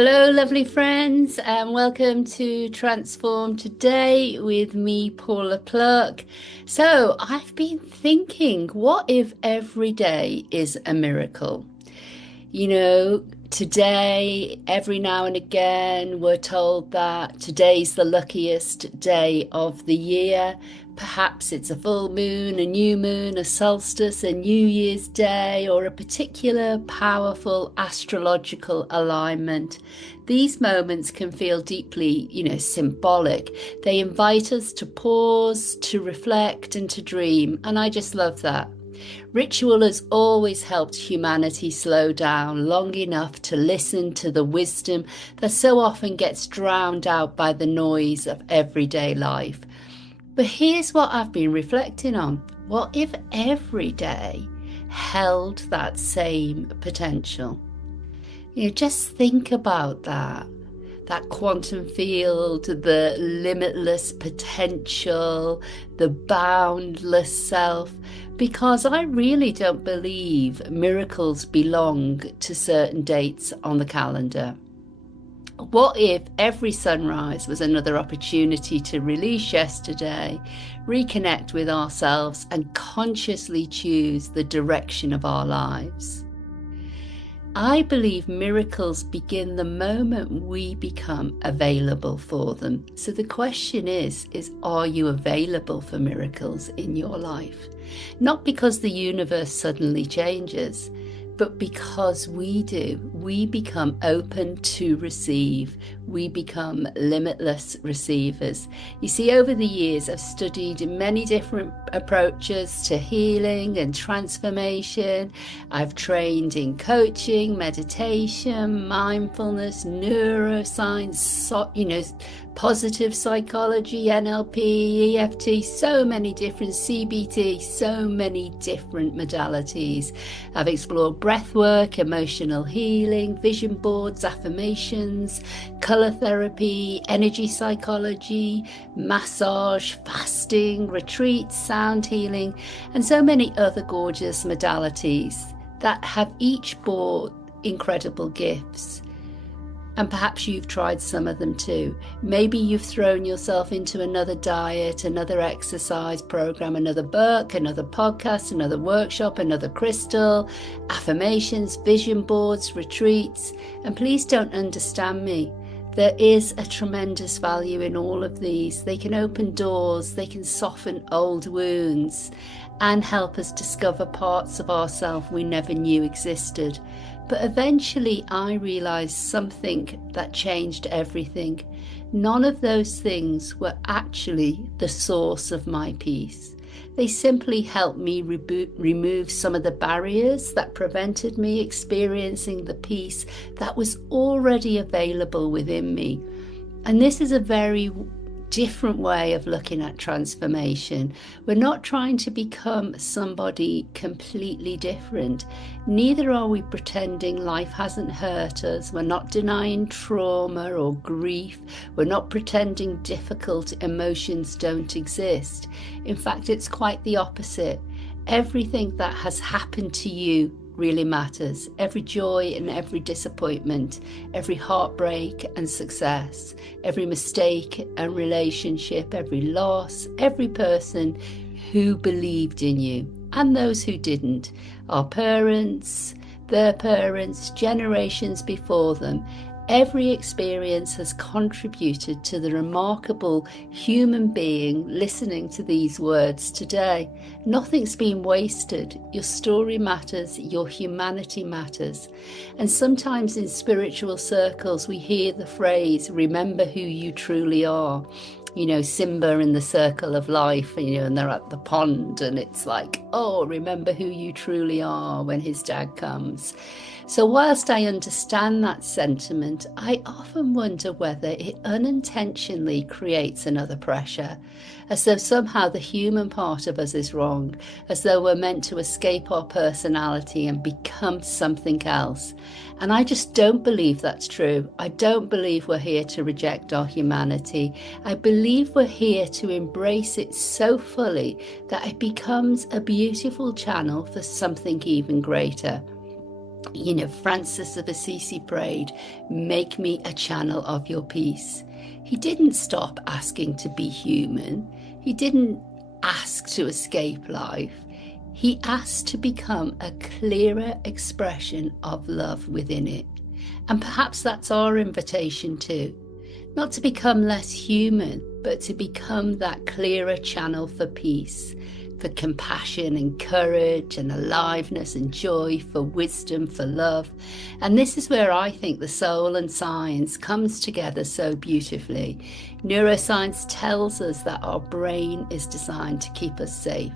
Hello, lovely friends, and welcome to Transform Today with me, Paula Pluck. So, I've been thinking, what if every day is a miracle? Today, every now and again, we're told that today's the luckiest day of the year. Perhaps it's a full moon, a new moon, a solstice, a New Year's Day, or a particular powerful astrological alignment. These moments can feel deeply, symbolic. They invite us to pause, to reflect, and to dream. And I just love that. Ritual has always helped humanity slow down long enough to listen to the wisdom that so often gets drowned out by the noise of everyday life. But here's what I've been reflecting on. What if every day held that same potential? Just think about that. That quantum field, the limitless potential, the boundless self, because I really don't believe miracles belong to certain dates on the calendar. What if every sunrise was another opportunity to release yesterday, reconnect with ourselves, and consciously choose the direction of our lives? I believe miracles begin the moment we become available for them. So the question is are you available for miracles in your life? Not because the universe suddenly changes, but because we do. We become open to receive. We become limitless receivers. You see, over the years, I've studied many different approaches to healing and transformation. I've trained in coaching, meditation, mindfulness, neuroscience, positive psychology, NLP, EFT, so many different CBT, so many different modalities. I've explored breath work, emotional healing, vision boards, affirmations, color therapy, energy psychology, massage, fasting, retreats, sound healing, and so many other gorgeous modalities that have each brought incredible gifts. And perhaps you've tried some of them too. Maybe you've thrown yourself into another diet, another exercise program, another book, another podcast, another workshop, another crystal, affirmations, vision boards, retreats. And please don't understand me. There is a tremendous value in all of these. They can open doors, they can soften old wounds, and help us discover parts of ourselves we never knew existed. But eventually I realized something that changed everything. None of those things were actually the source of my peace. They simply helped me remove some of the barriers that prevented me experiencing the peace that was already available within me. And this is a very different way of looking at transformation. We're not trying to become somebody completely different. Neither are we pretending life hasn't hurt us. We're not denying trauma or grief. We're not pretending difficult emotions don't exist. In fact, it's quite the opposite. Everything that has happened to you really matters. Every joy and every disappointment, every heartbreak and success, every mistake and relationship, every loss, every person who believed in you and those who didn't, our parents, their parents, generations before them. Every experience has contributed to the remarkable human being listening to these words today. Nothing's been wasted. Your story matters. Your humanity matters. And sometimes in spiritual circles, we hear the phrase, remember who you truly are. Simba in the circle of life, and they're at the pond and it's like, oh, remember who you truly are when his dad comes. So whilst I understand that sentiment, I often wonder whether it unintentionally creates another pressure, as though somehow the human part of us is wrong, as though we're meant to escape our personality and become something else. And I just don't believe that's true. I don't believe we're here to reject our humanity. I believe we're here to embrace it so fully that it becomes a beautiful channel for something even greater. Francis of Assisi prayed, "Make me a channel of your peace." He didn't stop asking to be human. He didn't ask to escape life. He asked to become a clearer expression of love within it. And perhaps that's our invitation too. Not to become less human, but to become that clearer channel for peace, for compassion and courage and aliveness and joy, for wisdom, for love. And this is where I think the soul and science comes together so beautifully. Neuroscience tells us that our brain is designed to keep us safe,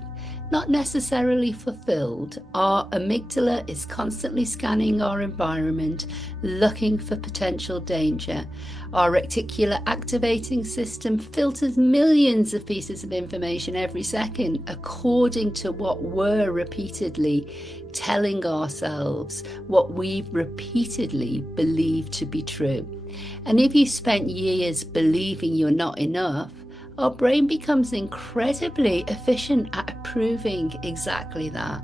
not necessarily fulfilled. Our amygdala is constantly scanning our environment, looking for potential danger. Our reticular activating system filters millions of pieces of information every second according to what we're repeatedly telling ourselves, what we've repeatedly believed to be true. And if you spent years believing you're not enough, our brain becomes incredibly efficient at proving exactly that.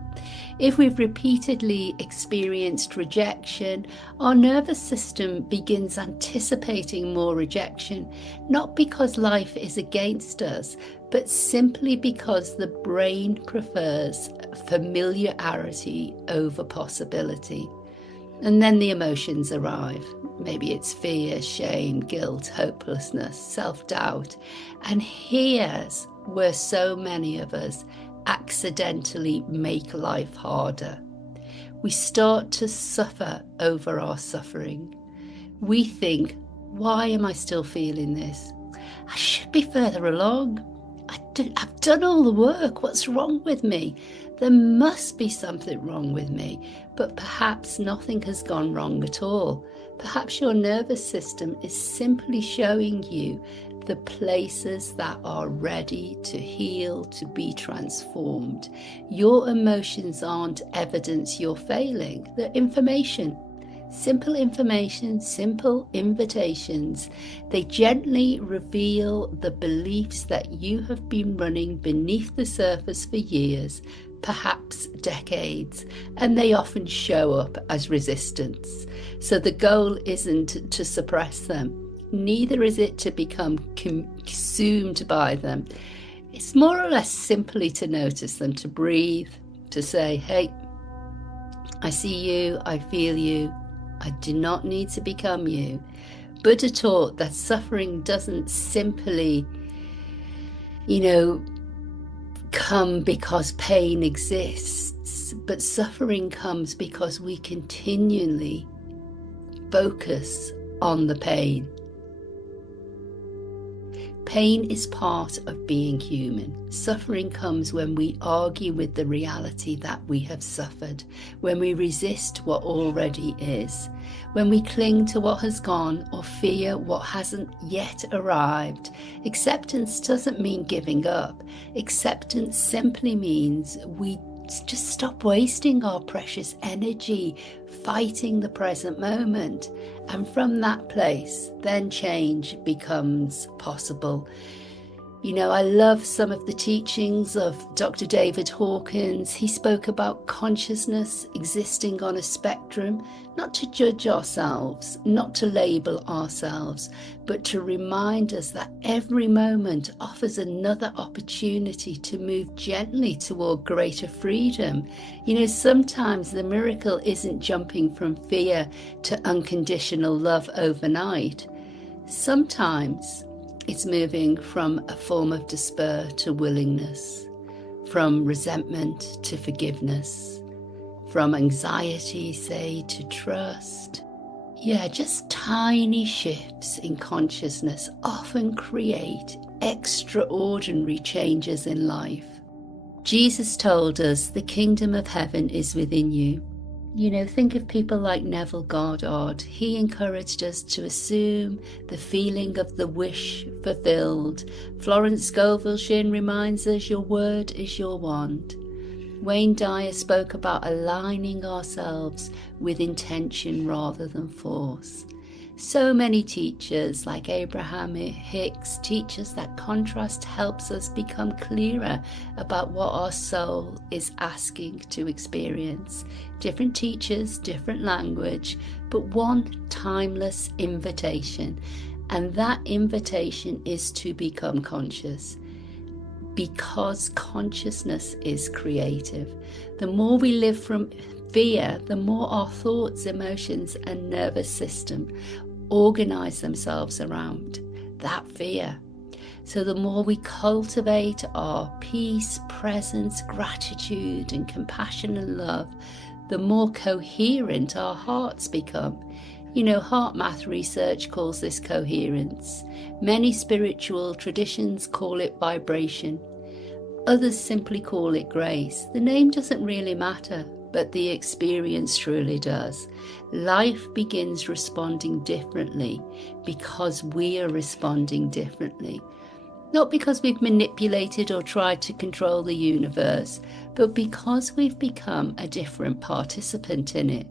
If we've repeatedly experienced rejection, our nervous system begins anticipating more rejection, not because life is against us, but simply because the brain prefers familiarity over possibility. And then the emotions arrive. Maybe it's fear, shame, guilt, hopelessness, self-doubt. And here's where so many of us accidentally make life harder. We start to suffer over our suffering. We think, why am I still feeling this? I should be further along. I've done all the work. What's wrong with me? There must be something wrong with me, but perhaps nothing has gone wrong at all. Perhaps your nervous system is simply showing you the places that are ready to heal, to be transformed. Your emotions aren't evidence you're failing. They're information. Simple information, simple invitations. They gently reveal the beliefs that you have been running beneath the surface for years, perhaps decades, and they often show up as resistance. So the goal isn't to suppress them, neither is it to become consumed by them. It's more or less simply to notice them, to breathe, to say, hey, I see you, I feel you, I do not need to become you. Buddha taught that suffering doesn't simply, come because pain exists, but suffering comes because we continually focus on the pain. Pain is part of being human. Suffering comes when we argue with the reality that we have suffered, when we resist what already is, when we cling to what has gone or fear what hasn't yet arrived. Acceptance doesn't mean giving up. Acceptance simply means we just stop wasting our precious energy fighting the present moment. And from that place, then change becomes possible. I love some of the teachings of Dr. David Hawkins. He spoke about consciousness existing on a spectrum, not to judge ourselves, not to label ourselves, but to remind us that every moment offers another opportunity to move gently toward greater freedom. Sometimes the miracle isn't jumping from fear to unconditional love overnight. Sometimes it's moving from a form of despair to willingness, from resentment to forgiveness, from anxiety, say, to trust. Just tiny shifts in consciousness often create extraordinary changes in life. Jesus told us the kingdom of heaven is within you. Think of people like Neville Goddard. He encouraged us to assume the feeling of the wish fulfilled. Florence Scovel-Shinn reminds us your word is your wand. Wayne Dyer spoke about aligning ourselves with intention rather than force. So many teachers like Abraham Hicks teach us that contrast helps us become clearer about what our soul is asking to experience. Different teachers, different language, but one timeless invitation. And that invitation is to become conscious. Because consciousness is creative. The more we live from fear, the more our thoughts, emotions, and nervous system organize themselves around that fear. So the more we cultivate our peace, presence, gratitude, and compassion and love, the more coherent our hearts become. You know, heart math research calls this coherence. Many spiritual traditions call it vibration. Others simply call it grace. The name doesn't really matter, but the experience truly does. Life begins responding differently because we are responding differently. Not because we've manipulated or tried to control the universe, but because we've become a different participant in it.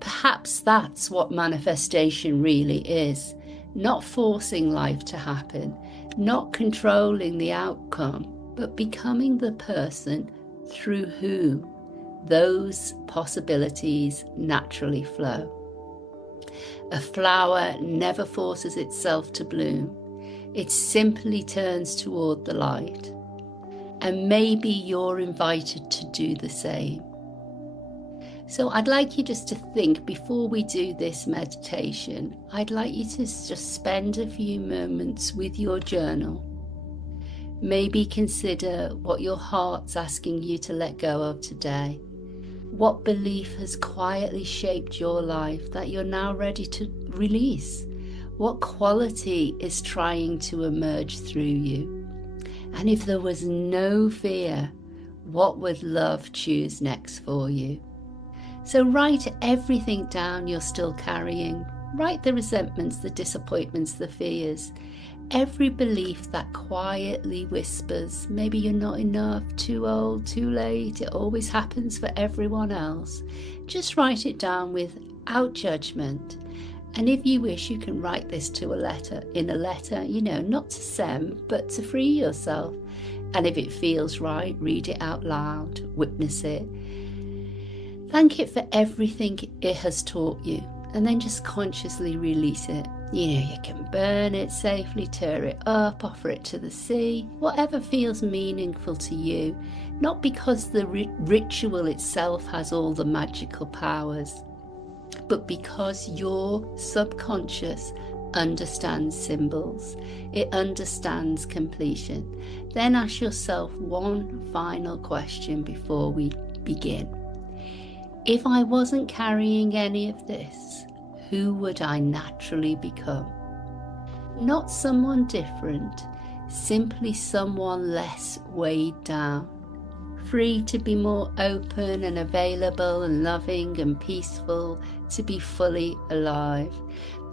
Perhaps that's what manifestation really is. Not forcing life to happen, not controlling the outcome, but becoming the person through whom those possibilities naturally flow. A flower never forces itself to bloom. It simply turns toward the light. And maybe you're invited to do the same. So I'd like you just to think, before we do this meditation, I'd like you to just spend a few moments with your journal. Maybe consider what your heart's asking you to let go of today. What belief has quietly shaped your life that you're now ready to release? What quality is trying to emerge through you? And if there was no fear, what would love choose next for you? So write everything down you're still carrying. Write the resentments, the disappointments, the fears. Every belief that quietly whispers, maybe you're not enough, too old, too late, it always happens for everyone else. Just write it down without judgment. And if you wish, you can write this in a letter, not to Sem, but to free yourself. And if it feels right, read it out loud, witness it. Thank it for everything it has taught you, and then just consciously release it. You can burn it safely, tear it up, offer it to the sea, whatever feels meaningful to you, not because the ritual itself has all the magical powers, but because your subconscious understands symbols. It understands completion. Then ask yourself one final question before we begin. If I wasn't carrying any of this, who would I naturally become? Not someone different, simply someone less weighed down, free to be more open and available and loving and peaceful, to be fully alive.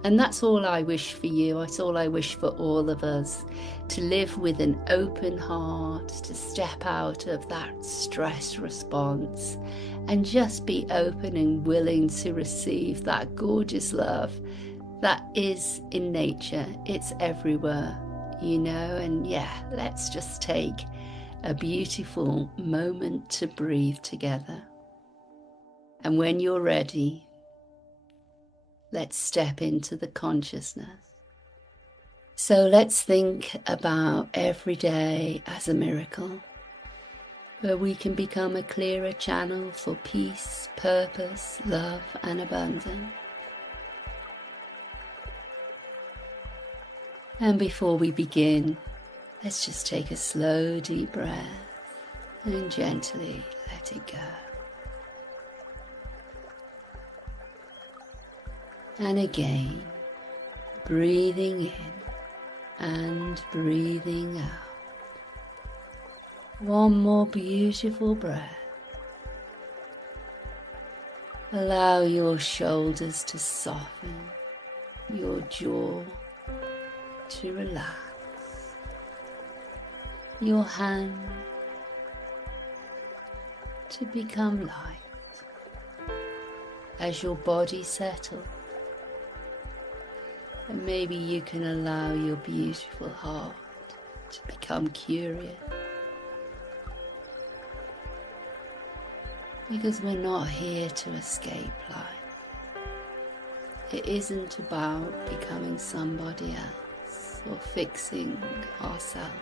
And that's all I wish for you. That's all I wish for all of us, to live with an open heart, to step out of that stress response and just be open and willing to receive that gorgeous love that is in nature. It's everywhere, and let's just take a beautiful moment to breathe together. And when you're ready, let's step into the consciousness. So let's think about every day as a miracle, where we can become a clearer channel for peace, purpose, love, and abundance. And before we begin, let's just take a slow, deep breath and gently let it go. And again, breathing in and breathing out. One more beautiful breath. Allow your shoulders to soften, your jaw to relax, your hand to become light as your body settles. And maybe you can allow your beautiful heart to become curious. Because we're not here to escape life. It isn't about becoming somebody else or fixing ourselves.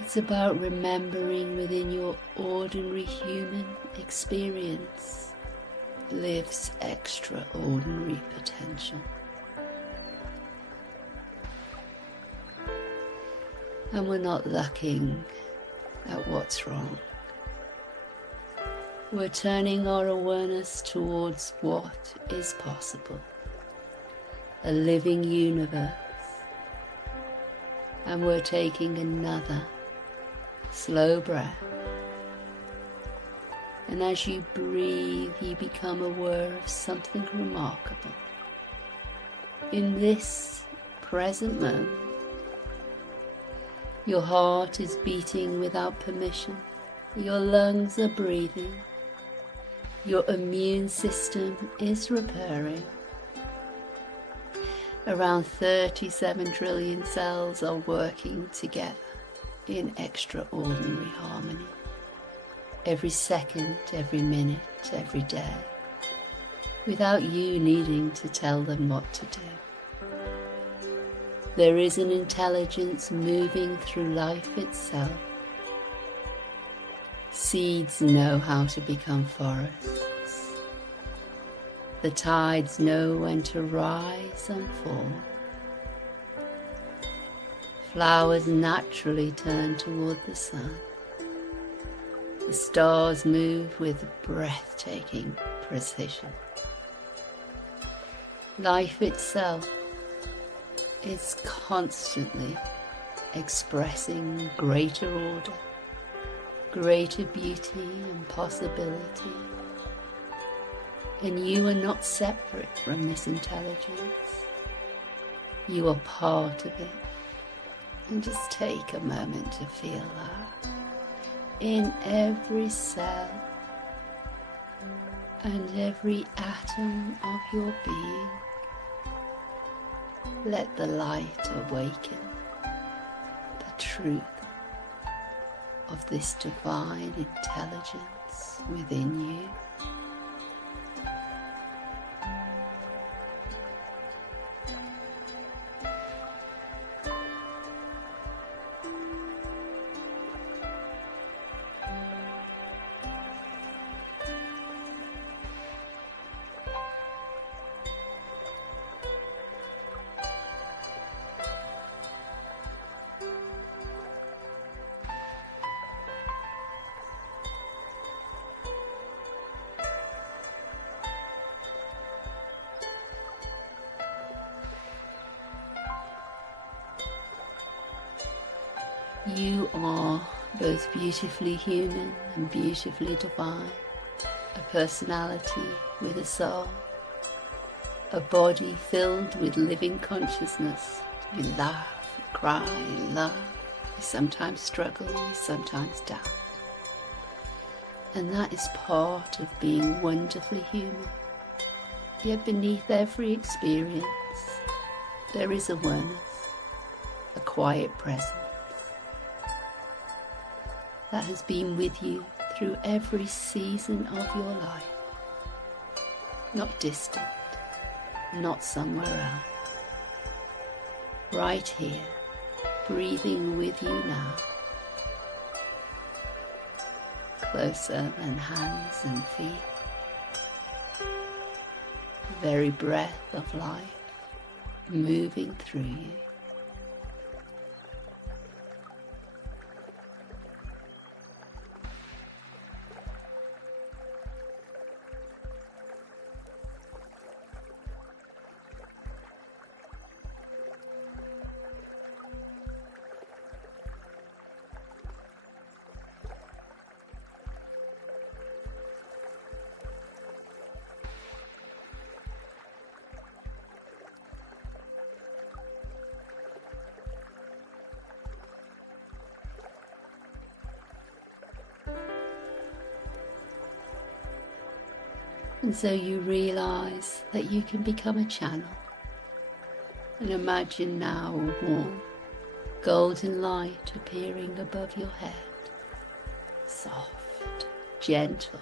It's about remembering within your ordinary human experience lives extraordinary potential. And we're not looking at what's wrong. We're turning our awareness towards what is possible, a living universe. And we're taking another slow breath. And as you breathe, you become aware of something remarkable. In this present moment, your heart is beating without permission. Your lungs are breathing. Your immune system is repairing. Around 37 trillion cells are working together in extraordinary harmony. Every second, every minute, every day, without you needing to tell them what to do. There is an intelligence moving through life itself. Seeds know how to become forests. The tides know when to rise and fall. Flowers naturally turn toward the sun. The stars move with breathtaking precision. Life itself is constantly expressing greater order, greater beauty and possibility. And you are not separate from this intelligence. You are part of it. And just take a moment to feel that. In every cell and every atom of your being, let the light awaken the truth of this divine intelligence within you. You are both beautifully human and beautifully divine, a personality with a soul, a body filled with living consciousness. You laugh, you cry, you love, you sometimes struggle, you sometimes doubt. And that is part of being wonderfully human. Yet beneath every experience, there is awareness, a quiet presence that has been with you through every season of your life. Not distant, not somewhere else. Right here, breathing with you now. Closer than hands and feet. The very breath of life moving through you. And so you realize that you can become a channel, And imagine now a warm, golden light appearing above your head. Soft, gentle,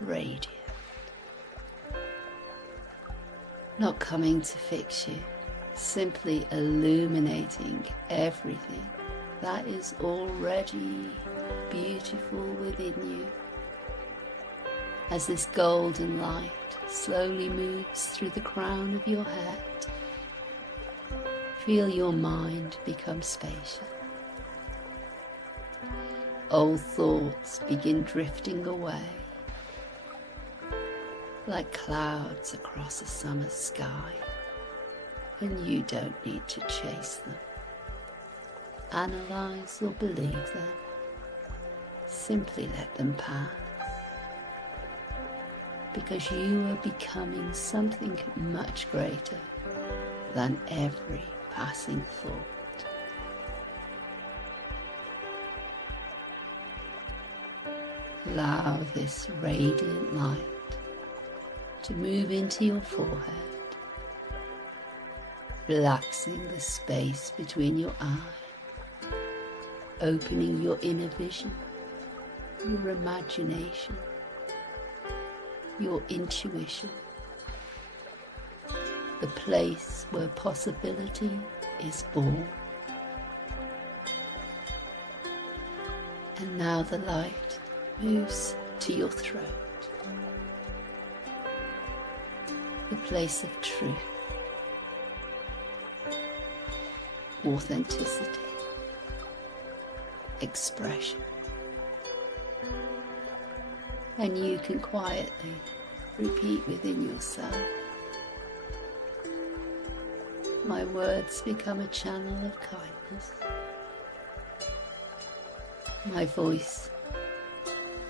radiant. Not coming to fix you, simply illuminating everything that is already beautiful within you. As this golden light slowly moves through the crown of your head, feel your mind become spacious. Old thoughts begin drifting away, like clouds across a summer sky, and you don't need to chase them, analyze or believe them. Simply let them pass, because you are becoming something much greater than every passing thought. Allow this radiant light to move into your forehead, relaxing the space between your eyes, opening your inner vision, your imagination, your intuition, the place where possibility is born. And now the light moves to your throat, the place of truth, authenticity, expression. And you can quietly repeat within yourself, my words become a channel of kindness. My voice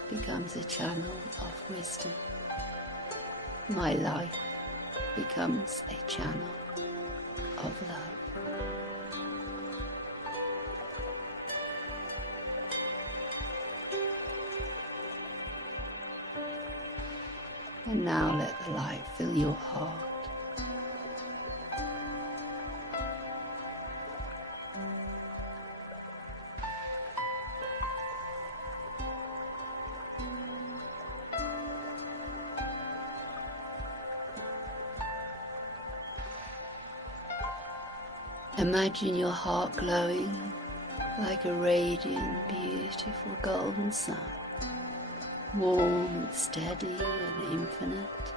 becomes a channel of wisdom. My life becomes a channel of love. And now let the light fill your heart. Imagine your heart glowing like a radiant, beautiful golden sun, warm and steady and infinite.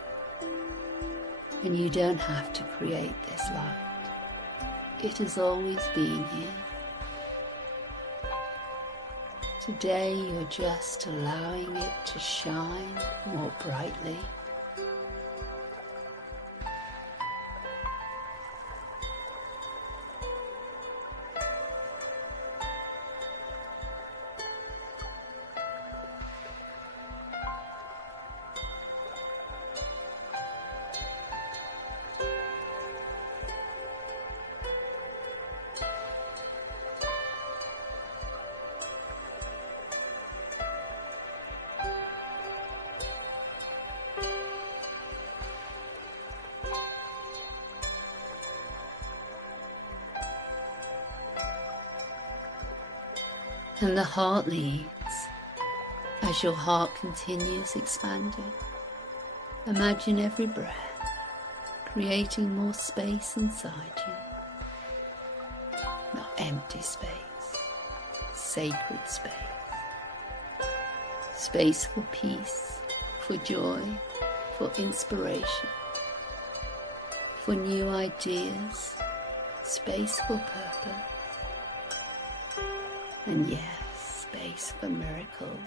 And you don't have to create this light. It has always been here. Today you're just allowing it to shine more brightly. And the heart leads as your heart continues expanding. Imagine every breath creating more space inside you. Not empty space, sacred space. Space for peace, for joy, for inspiration, for new ideas, space for purpose. And yes, space for miracles.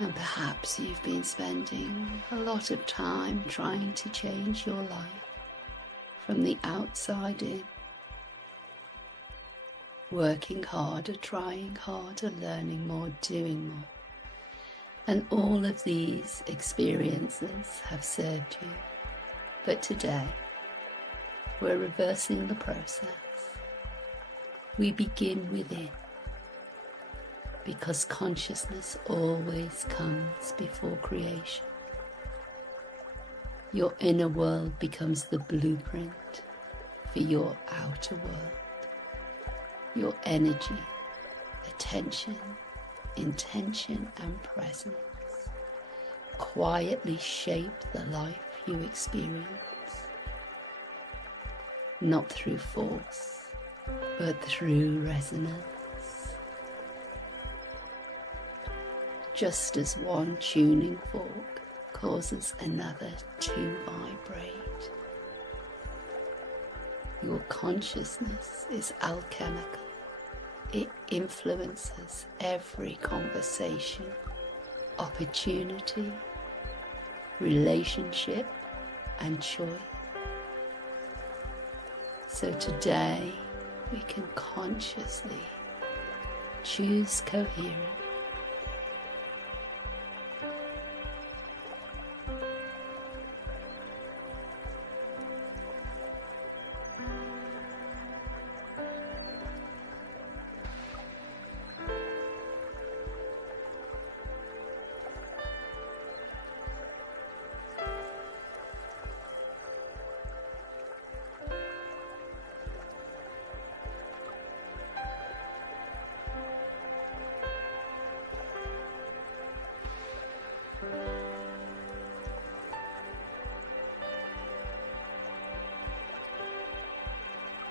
And perhaps you've been spending a lot of time trying to change your life from the outside in. Working harder, trying harder, learning more, doing more. And all of these experiences have served you. But today, we're reversing the process. We begin within, because consciousness always comes before creation. Your inner world becomes the blueprint for your outer world. Your energy, attention, intention and presence quietly shape the life you experience, not through force, but through resonance. Just as one tuning fork causes another to vibrate, your consciousness is alchemical. It influences every conversation, opportunity, relationship, and choice. So today we can consciously choose coherence.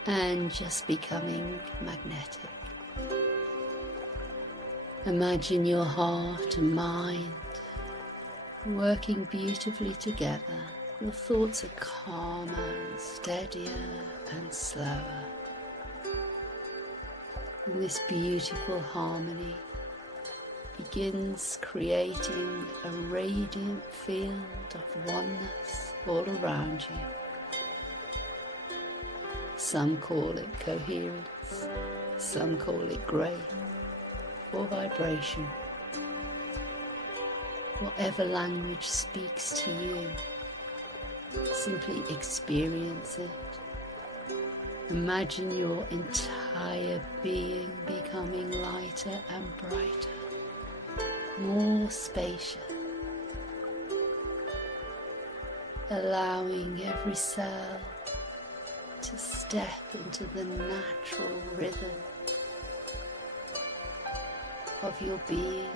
And just becoming magnetic. Imagine your heart and mind working beautifully together. Your thoughts are calmer and steadier and slower. And this beautiful harmony begins creating a radiant field of oneness all around you. Some call it coherence, some call it grace or vibration. Whatever language speaks to you, simply experience it. Imagine your entire being becoming lighter and brighter, more spacious, allowing every cell to step into the natural rhythm of your being.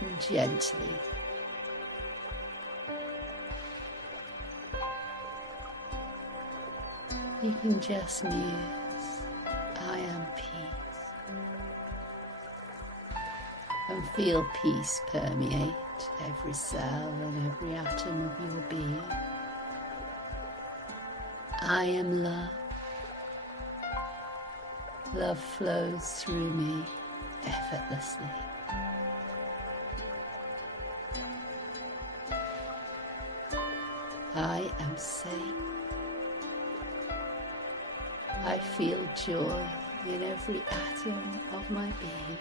And gently you can just muse, I am peace. And feel peace permeate every cell and every atom of your being. I am love. Love flows through me effortlessly. I am safe. I feel joy in every atom of my being.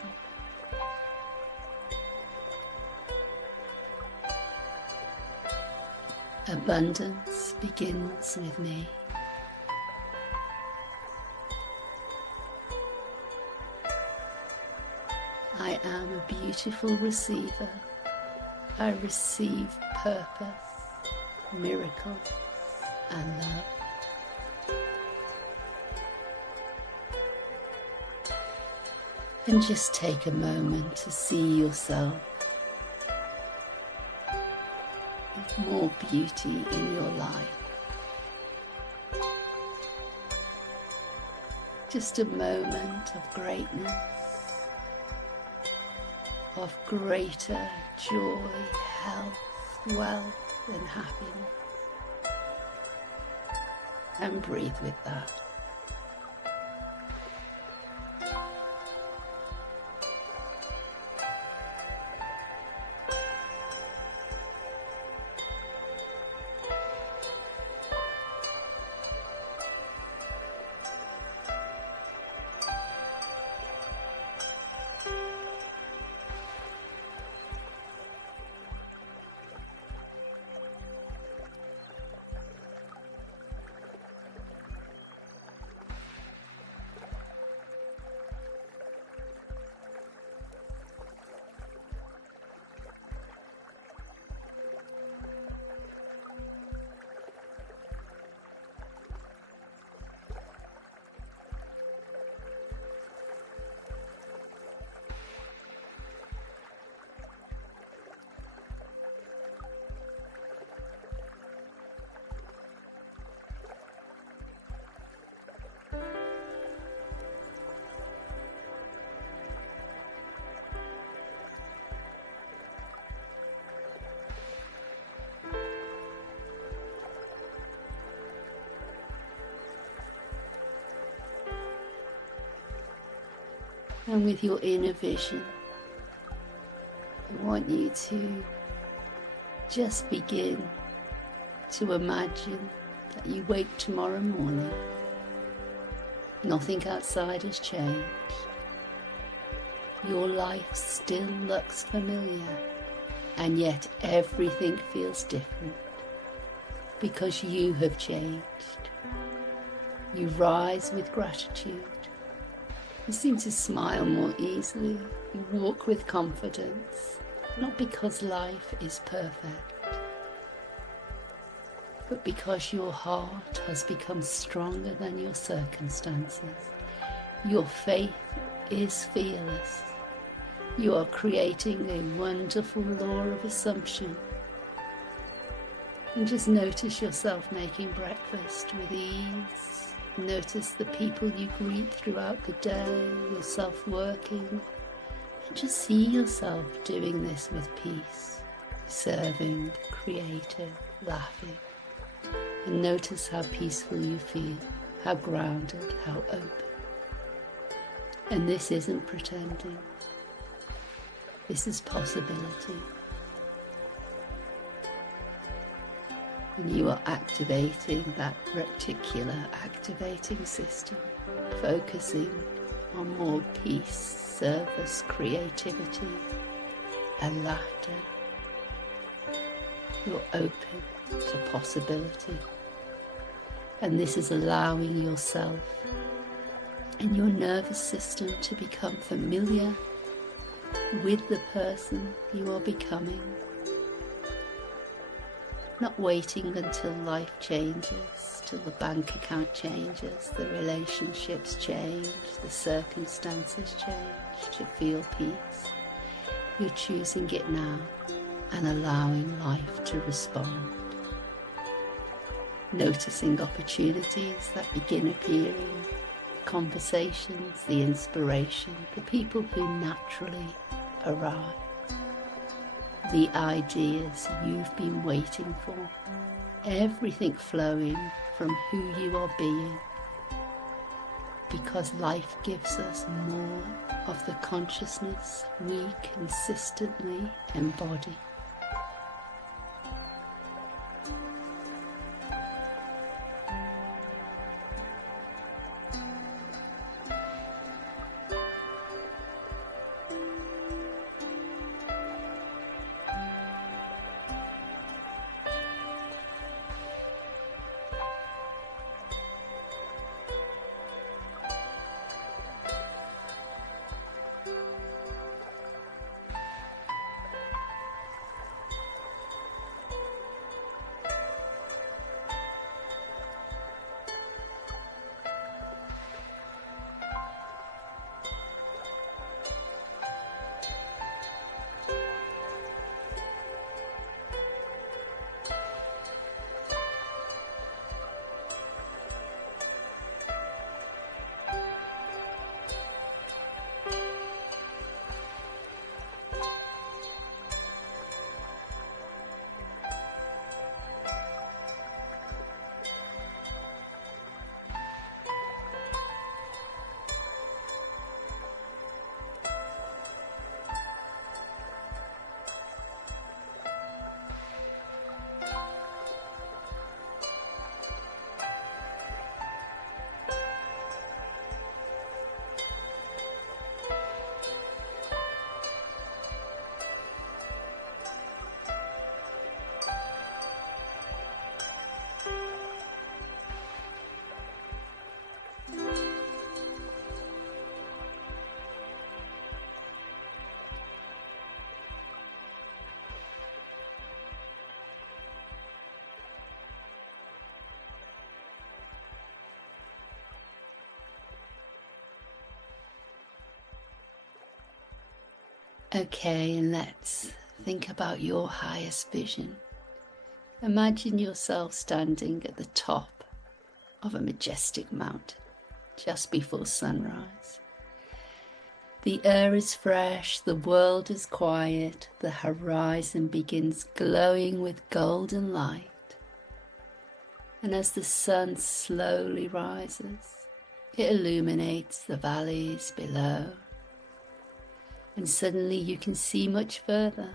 Abundance begins with me. I am a beautiful receiver. I receive purpose, miracles, and love. And just take a moment to see yourself with more beauty in your life. Just a moment of greatness, of greater joy, health, wealth, and happiness. And breathe with that. And with your inner vision, I want you to just begin to imagine that you wake tomorrow morning. Nothing outside has changed. Your life still looks familiar, and yet everything feels different because you have changed. You rise with gratitude. You seem to smile more easily. You walk with confidence, not because life is perfect, but because your heart has become stronger than your circumstances. Your faith is fearless. You are creating a wonderful law of assumption. And just notice yourself making breakfast with ease. Notice the people you greet throughout the day, yourself working. And just see yourself doing this with peace, serving, creative, laughing. And notice how peaceful you feel, how grounded, how open. And this isn't pretending. This is possibility. And you are activating that reticular activating system, focusing on more peace, service, creativity, and laughter. You're open to possibility. And this is allowing yourself and your nervous system to become familiar with the person you are becoming. Not waiting until life changes, till the bank account changes, the relationships change, the circumstances change to feel peace. You're choosing it now and allowing life to respond. Noticing opportunities that begin appearing, conversations, the inspiration, the people who naturally arrive, the ideas you've been waiting for, everything flowing from who you are being, because life gives us more of the consciousness we consistently embody. Okay, and let's think about your highest vision. Imagine yourself standing at the top of a majestic mountain just before sunrise. The air is fresh, the world is quiet, the horizon begins glowing with golden light. And as the sun slowly rises, it illuminates the valleys below, And suddenly you can see much further.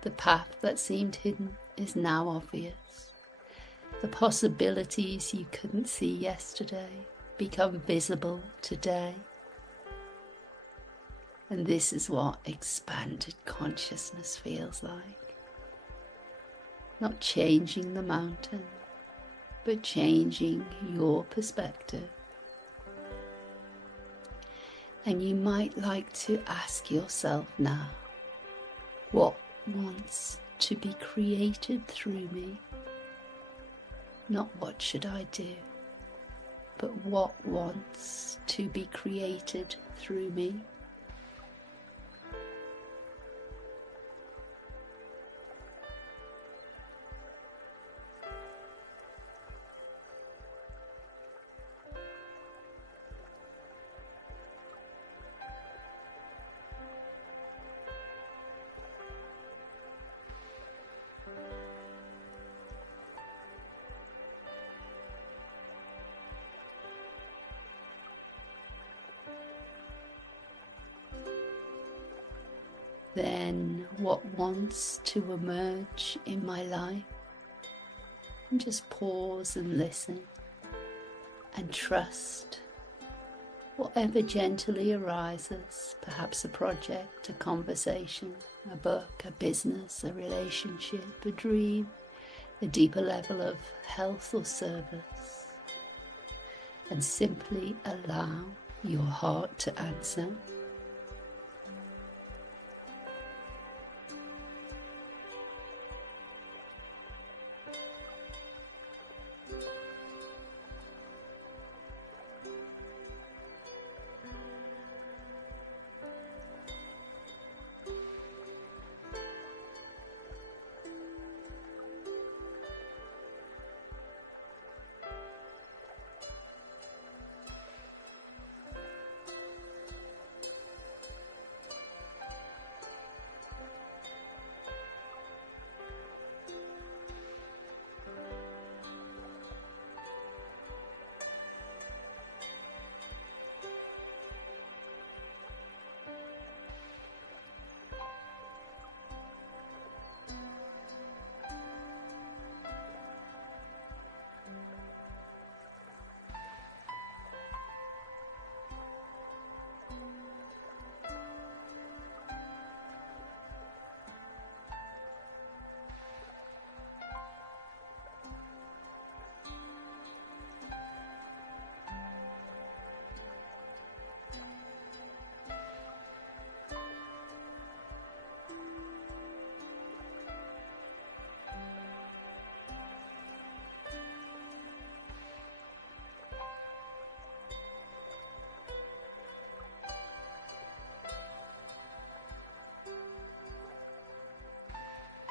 The path that seemed hidden is now obvious. The possibilities you couldn't see yesterday become visible today. And this is what expanded consciousness feels like. Not changing the mountain, but changing your perspective. And you might like to ask yourself now, what wants to be created through me? Not what should I do, but what wants to be created through me? Then what wants to emerge in my life? And just pause and listen and trust whatever gently arises, perhaps a project, a conversation, a book, a business, a relationship, a dream, a deeper level of health or service, and simply allow your heart to answer.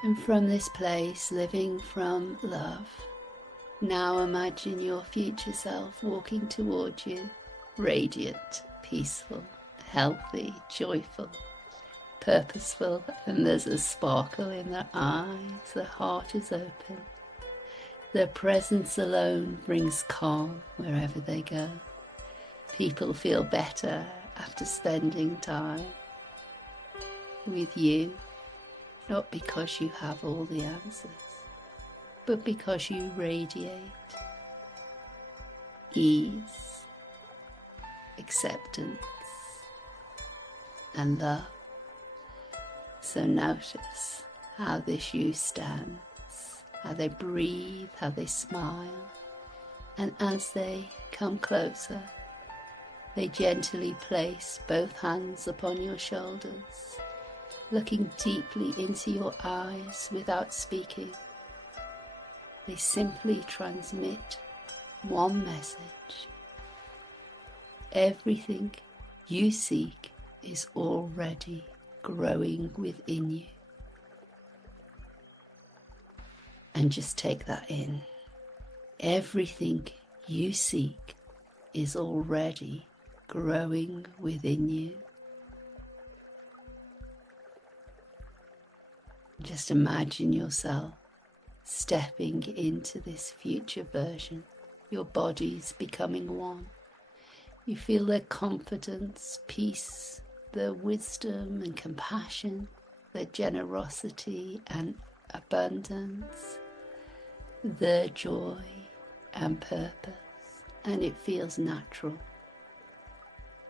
And from this place, living from love, now imagine your future self walking towards you, radiant, peaceful, healthy, joyful, purposeful, and there's a sparkle in their eyes, their heart is open. Their presence alone brings calm wherever they go. People feel better after spending time with you. Not because you have all the answers, but because you radiate ease, acceptance, and love. So notice how this you stands, how they breathe, how they smile, and as they come closer, they gently place both hands upon your shoulders, looking deeply into your eyes without speaking. They simply transmit one message. Everything you seek is already growing within you. And just take that in. Everything you seek is already growing within you. Just imagine yourself stepping into this future version. Your body's becoming one. You feel their confidence, peace, the wisdom and compassion, the generosity and abundance, the joy and purpose, and it feels natural.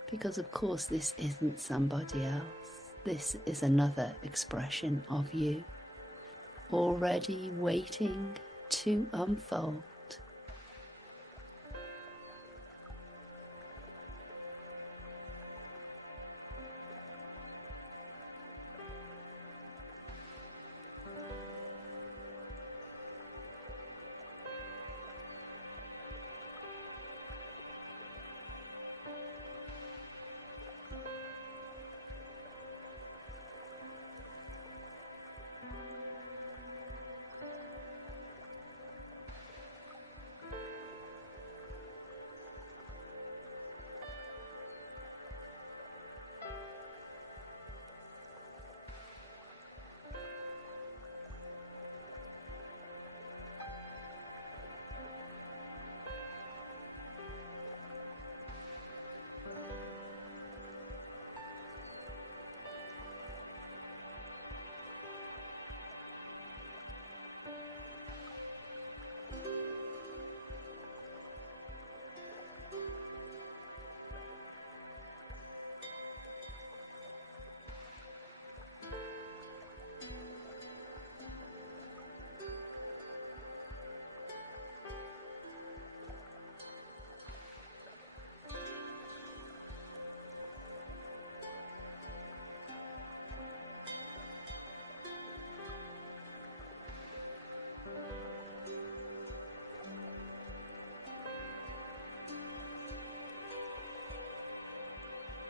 Because of course this isn't somebody else. This is another expression of you, already waiting to unfold.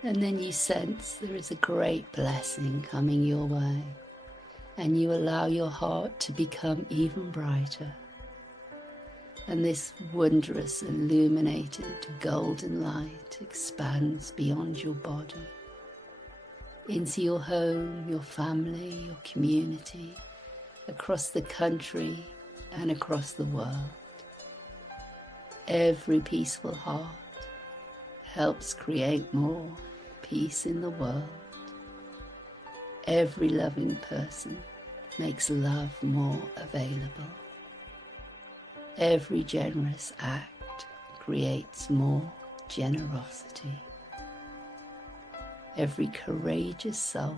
And then you sense there is a great blessing coming your way, and you allow your heart to become even brighter. And this wondrous illuminated golden light expands beyond your body, into your home, your family, your community, across the country and across the world. Every peaceful heart helps create more peace in the world. Every loving person makes love more available. Every generous act creates more generosity. Every courageous soul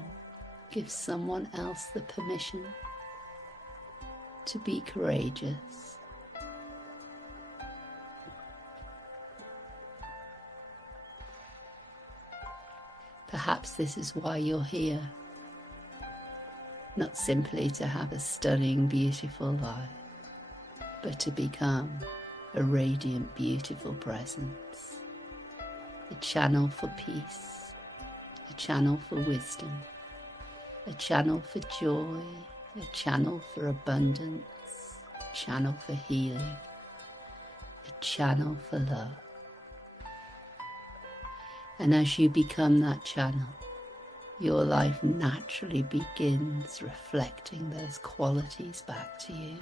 gives someone else the permission to be courageous. Perhaps this is why you're here, not simply to have a stunning, beautiful life, but to become a radiant, beautiful presence, a channel for peace, a channel for wisdom, a channel for joy, a channel for abundance, a channel for healing, a channel for love. And as you become that channel, your life naturally begins reflecting those qualities back to you.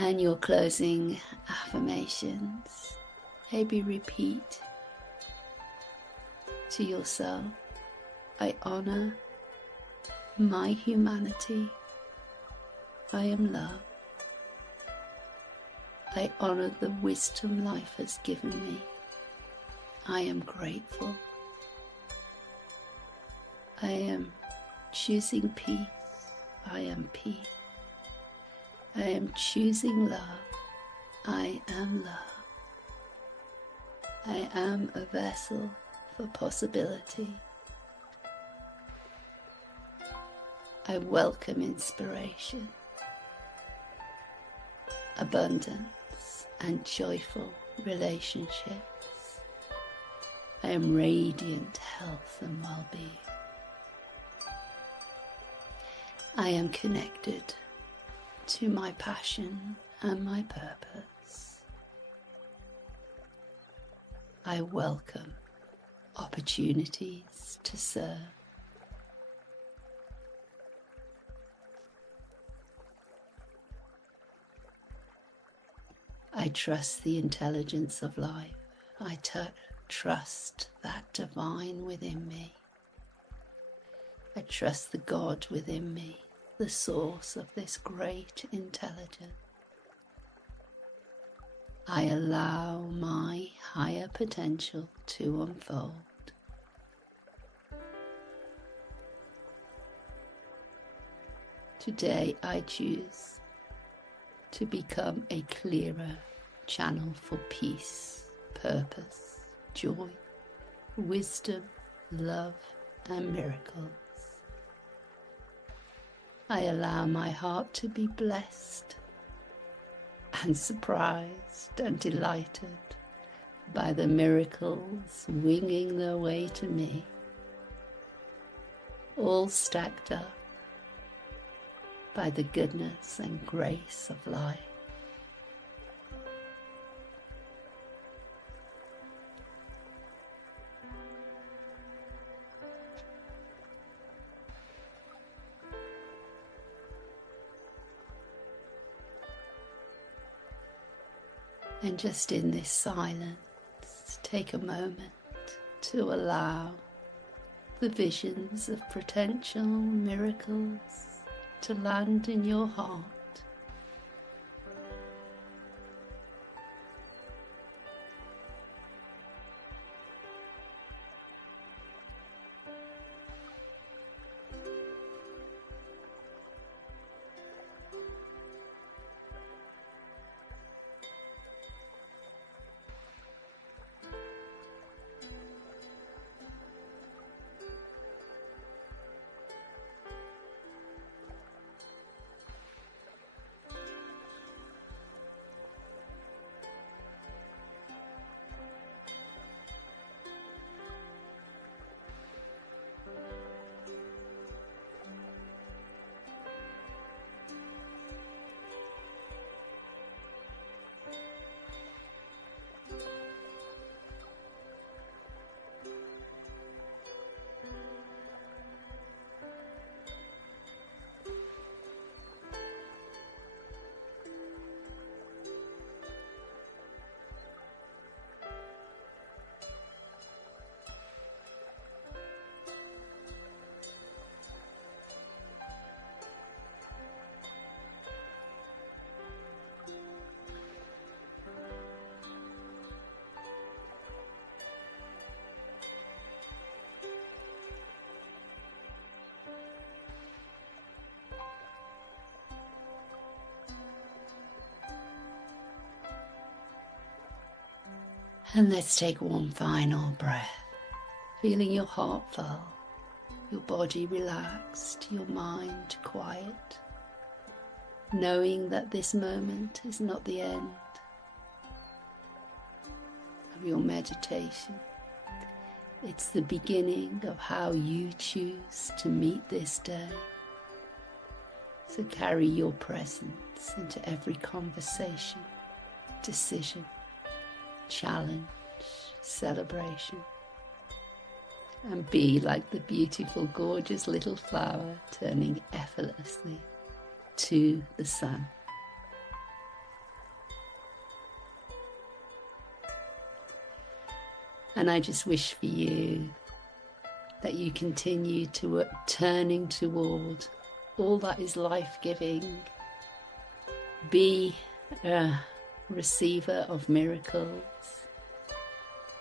And your closing affirmations. Maybe repeat to yourself, I honor my humanity. I am love. I honor the wisdom life has given me. I am grateful. I am choosing peace. I am peace. I am choosing love. I am love. I am a vessel for possibility. I welcome inspiration, abundance, and joyful relationships. I am radiant health and well-being. I am connected to my passion and my purpose. I welcome opportunities to serve. I trust the intelligence of life. I trust that divine within me. I trust the God within me, the source of this great intelligence. I allow my higher potential to unfold. Today I choose to become a clearer channel for peace, purpose, joy, wisdom, love, and miracles. I allow my heart to be blessed and surprised and delighted by the miracles winging their way to me, all stacked up by the goodness and grace of life. And just in this silence, take a moment to allow the visions of potential miracles to land in your heart. And let's take one final breath, feeling your heart full, your body relaxed, your mind quiet, knowing that this moment is not the end of your meditation. It's the beginning of how you choose to meet this day. So carry your presence into every conversation, decision, challenge, celebration, and be like the beautiful, gorgeous little flower turning effortlessly to the sun. And I just wish for you that you continue to turning toward all that is life-giving. Be a receiver of miracles.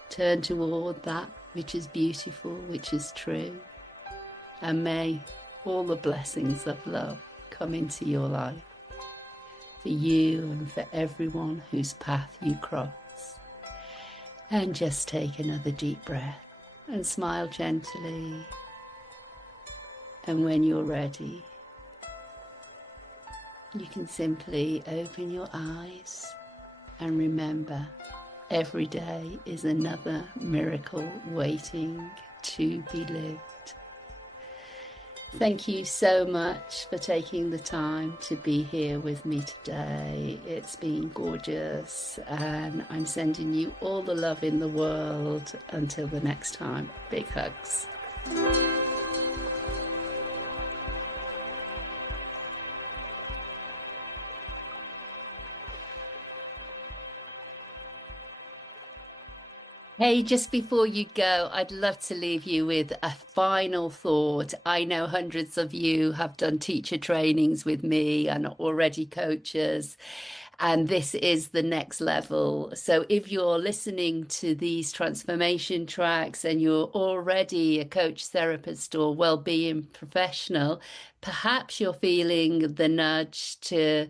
Turn toward that which is beautiful, which is true. And may all the blessings of love come into your life, for you and for everyone whose path you cross. And just take another deep breath and smile gently. And when you're ready, you can simply open your eyes and remember, every day is another miracle waiting to be lived. Thank you so much for taking the time to be here with me today. It's been gorgeous, and I'm sending you all the love in the world. Until the next time, big hugs. Hey, just before you go, I'd love to leave you with a final thought. I know hundreds of you have done teacher trainings with me and are already coaches, and this is the next level. So if you're listening to these transformation tracks and you're already a coach, therapist, or well-being professional, perhaps you're feeling the nudge to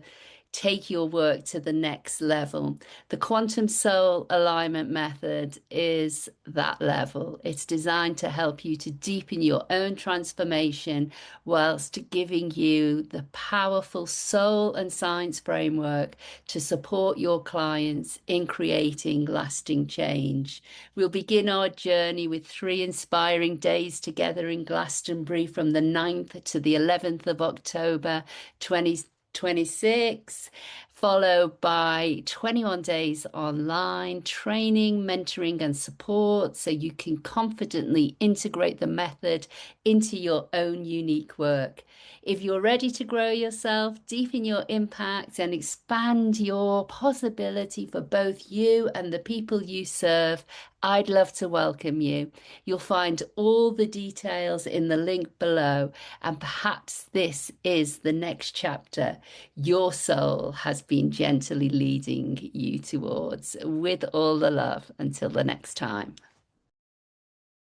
take your work to the next level. The quantum soul alignment method is that level. It's designed to help you to deepen your own transformation whilst giving you the powerful soul and science framework to support your clients in creating lasting change. We'll begin our journey with 3 inspiring days together in Glastonbury from the 9th to the 11th of October 2026, followed by 21 days online training, mentoring, and support so you can confidently integrate the method into your own unique work. If you're ready to grow yourself, deepen your impact, and expand your possibility for both you and the people you serve, I'd love to welcome you. You'll find all the details in the link below, and perhaps this is the next chapter your soul has been gently leading you towards. With all the love, until the next time.